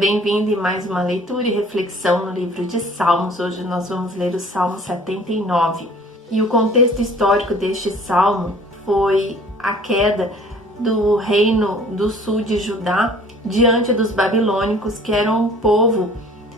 bem-vindo em mais uma leitura e reflexão no livro de Salmos. Hoje nós vamos ler o Salmo 79. E o contexto histórico deste salmo foi a queda do reino do sul de Judá diante dos babilônicos, que eram um povo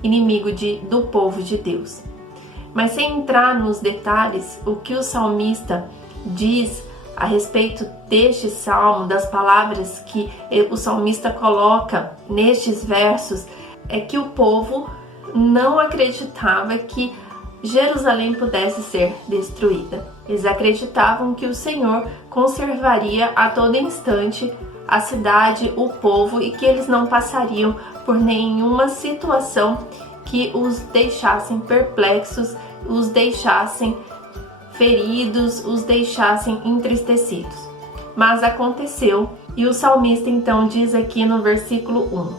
inimigo do povo de Deus. Mas sem entrar nos detalhes, o que o salmista diz a respeito deste salmo, das palavras que o salmista coloca nestes versos, é que o povo não acreditava que Jerusalém pudesse ser destruída. Eles acreditavam que o Senhor conservaria a todo instante a cidade, o povo, e que eles não passariam por nenhuma situação que os deixassem perplexos, os deixassem feridos, os deixassem entristecidos. Mas aconteceu, e o salmista então diz aqui no versículo 1: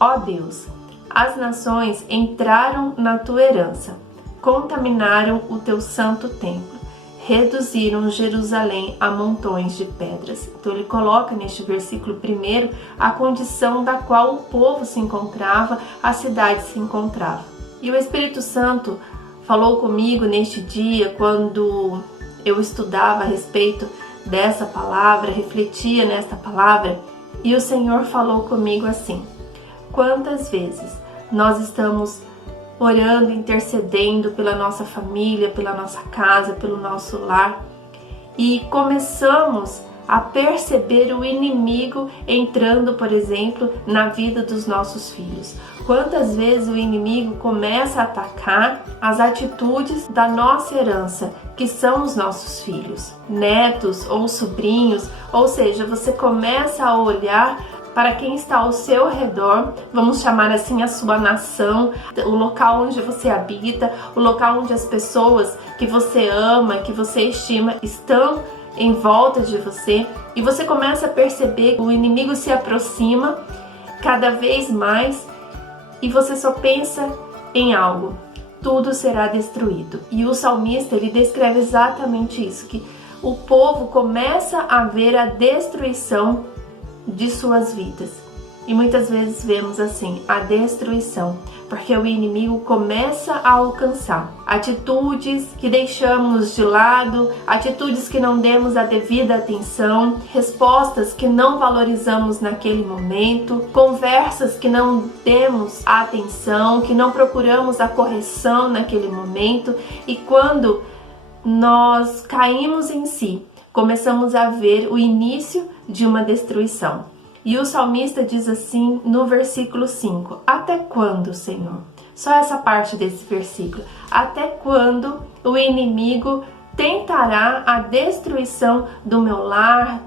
Ó Deus, as nações entraram na tua herança, contaminaram o teu santo templo, reduziram Jerusalém a montões de pedras. Então ele coloca neste versículo primeiro a condição da qual o povo se encontrava, a cidade se encontrava. E o Espírito Santo falou comigo neste dia, quando eu estudava a respeito dessa palavra, refletia nesta palavra, e o Senhor falou comigo assim: quantas vezes nós estamos orando, intercedendo pela nossa família, pela nossa casa, pelo nosso lar, e começamos a perceber o inimigo entrando, por exemplo, na vida dos nossos filhos. Quantas vezes o inimigo começa a atacar as atitudes da nossa herança, que são os nossos filhos, netos ou sobrinhos, ou seja, você começa a olhar para quem está ao seu redor, vamos chamar assim a sua nação, o local onde você habita, o local onde as pessoas que você ama, que você estima, estão em volta de você, e você começa a perceber que o inimigo se aproxima cada vez mais e você só pensa em algo: tudo será destruído. E o salmista, ele descreve exatamente isso, que o povo começa a ver a destruição de suas vidas. E muitas vezes vemos assim a destruição, porque o inimigo começa a alcançar atitudes que deixamos de lado, atitudes que não demos a devida atenção, respostas que não valorizamos naquele momento, conversas que não demos a atenção, que não procuramos a correção naquele momento, e quando nós caímos em si, começamos a ver o início de uma destruição. E o salmista diz assim no versículo 5: até quando, Senhor? Só essa parte desse versículo. Até quando o inimigo tentará a destruição do meu lar,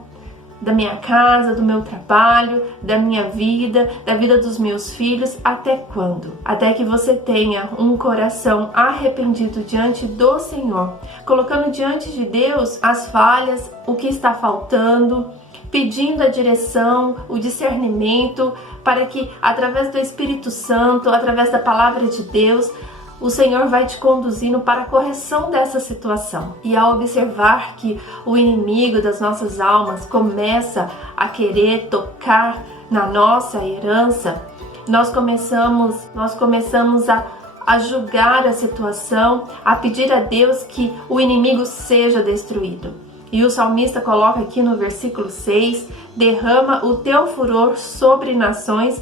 da minha casa, do meu trabalho, da minha vida, da vida dos meus filhos? Até quando? Até que você tenha um coração arrependido diante do Senhor, colocando diante de Deus as falhas, o que está faltando, pedindo a direção, o discernimento, para que através do Espírito Santo, através da palavra de Deus, o Senhor vai te conduzindo para a correção dessa situação. E ao observar que o inimigo das nossas almas começa a querer tocar na nossa herança, nós começamos a julgar a situação, a pedir a Deus que o inimigo seja destruído. E o salmista coloca aqui no versículo 6: derrama o teu furor sobre nações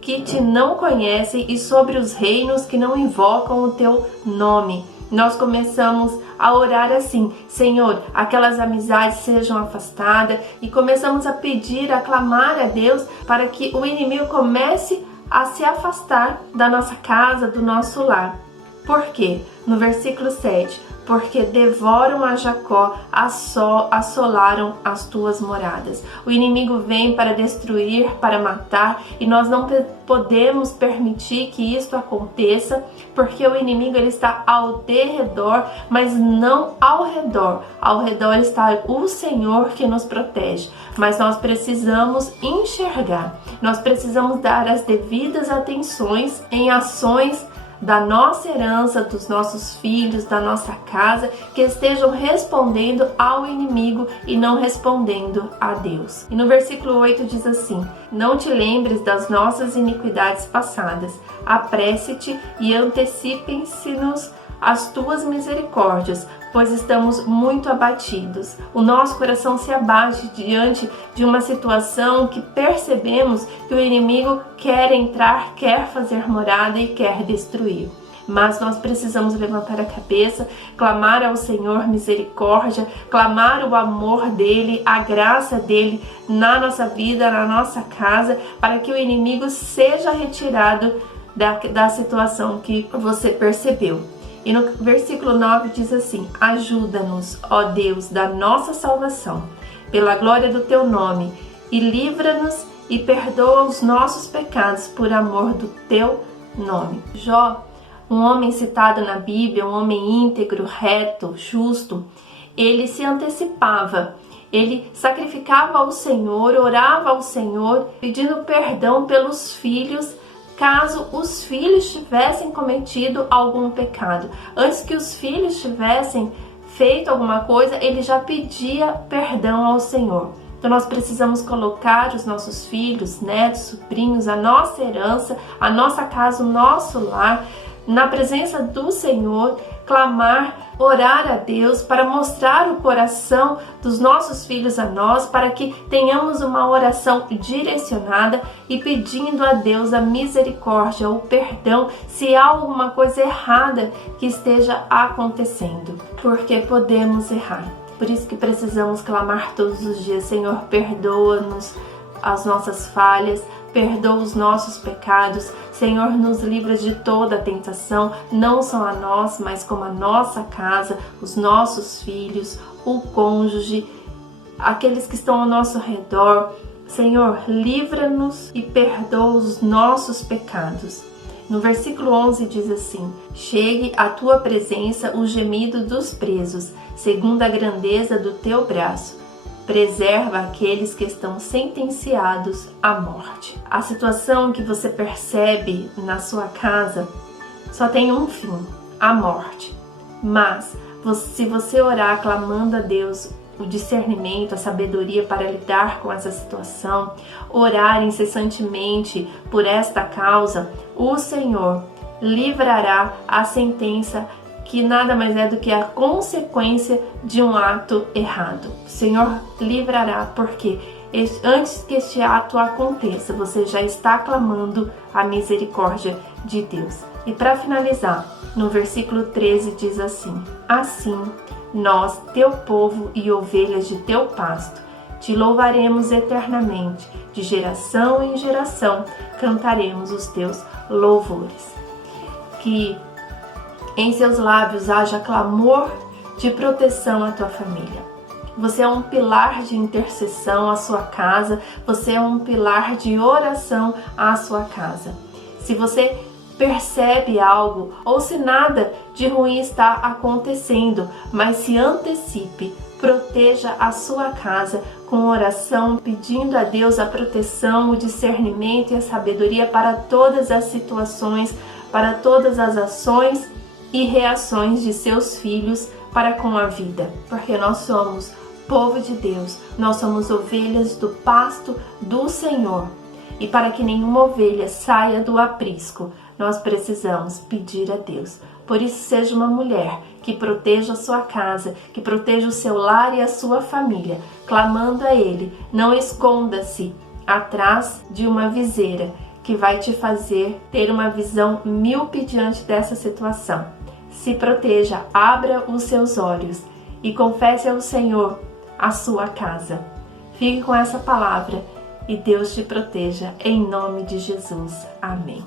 que te não conhecem e sobre os reinos que não invocam o teu nome. Nós começamos a orar assim: Senhor, aquelas amizades sejam afastadas, e começamos a pedir, a clamar a Deus para que o inimigo comece a se afastar da nossa casa, do nosso lar. Por quê? No versículo 7: porque devoram a Jacó, assolaram as tuas moradas. O inimigo vem para destruir, para matar, e nós não podemos permitir que isso aconteça, porque o inimigo ele está ao derredor, mas não ao redor. Ao redor está o Senhor que nos protege, mas nós precisamos enxergar, nós precisamos dar as devidas atenções em ações da nossa herança, dos nossos filhos, da nossa casa, que estejam respondendo ao inimigo e não respondendo a Deus. E no versículo 8 diz assim: não te lembres das nossas iniquidades passadas, apresse-te e antecipem-se-nos as tuas misericórdias, pois estamos muito abatidos. O nosso coração se abate diante de uma situação que percebemos que o inimigo quer entrar, quer fazer morada e quer destruir. Mas nós precisamos levantar a cabeça, clamar ao Senhor misericórdia, clamar o amor dele, a graça dele na nossa vida, na nossa casa, para que o inimigo seja retirado da situação que você percebeu. E no versículo 9 diz assim: ajuda-nos, ó Deus da nossa salvação, pela glória do teu nome, e livra-nos e perdoa os nossos pecados por amor do teu nome. Jó, um homem citado na Bíblia, um homem íntegro, reto, justo, ele se antecipava, ele sacrificava ao Senhor, orava ao Senhor, pedindo perdão pelos filhos, caso os filhos tivessem cometido algum pecado. Antes que os filhos tivessem feito alguma coisa, ele já pedia perdão ao Senhor. Então nós precisamos colocar os nossos filhos, netos, sobrinhos, a nossa herança, a nossa casa, o nosso lar, na presença do Senhor, clamar, orar a Deus para mostrar o coração dos nossos filhos a nós, para que tenhamos uma oração direcionada e pedindo a Deus a misericórdia, o perdão, se há alguma coisa errada que esteja acontecendo, porque podemos errar. Por isso que precisamos clamar todos os dias: Senhor, perdoa-nos as nossas falhas, perdoa os nossos pecados, Senhor, nos livra de toda a tentação, não só a nós, mas como a nossa casa, os nossos filhos, o cônjuge, aqueles que estão ao nosso redor. Senhor, livra-nos e perdoa os nossos pecados. No versículo 11 diz assim: chegue à tua presença o gemido dos presos, segundo a grandeza do teu braço. Preserva aqueles que estão sentenciados à morte. A situação que você percebe na sua casa só tem um fim: a morte. Mas se você orar clamando a Deus o discernimento, a sabedoria para lidar com essa situação, orar incessantemente por esta causa, o Senhor livrará a sentença, que nada mais é do que a consequência de um ato errado. O Senhor livrará, porque antes que este ato aconteça, você já está clamando a misericórdia de Deus. E para finalizar, no versículo 13 diz assim: assim, nós, teu povo e ovelhas de teu pasto, te louvaremos eternamente, de geração em geração cantaremos os teus louvores. Que em seus lábios haja clamor de proteção à tua família. Você é um pilar de intercessão à sua casa, você é um pilar de oração à sua casa. Se você percebe algo ou se nada de ruim está acontecendo, mas se antecipe, proteja a sua casa com oração, pedindo a Deus a proteção, o discernimento e a sabedoria para todas as situações, para todas as ações e reações de seus filhos para com a vida, porque nós somos povo de Deus, nós somos ovelhas do pasto do Senhor, e para que nenhuma ovelha saia do aprisco, nós precisamos pedir a Deus. Por isso, seja uma mulher que proteja a sua casa, que proteja o seu lar e a sua família, clamando a Ele. Não esconda-se atrás de uma viseira que vai te fazer ter uma visão míope diante dessa situação. Se proteja, abra os seus olhos e confesse ao Senhor a sua casa. Fique com essa palavra e Deus te proteja, em nome de Jesus. Amém.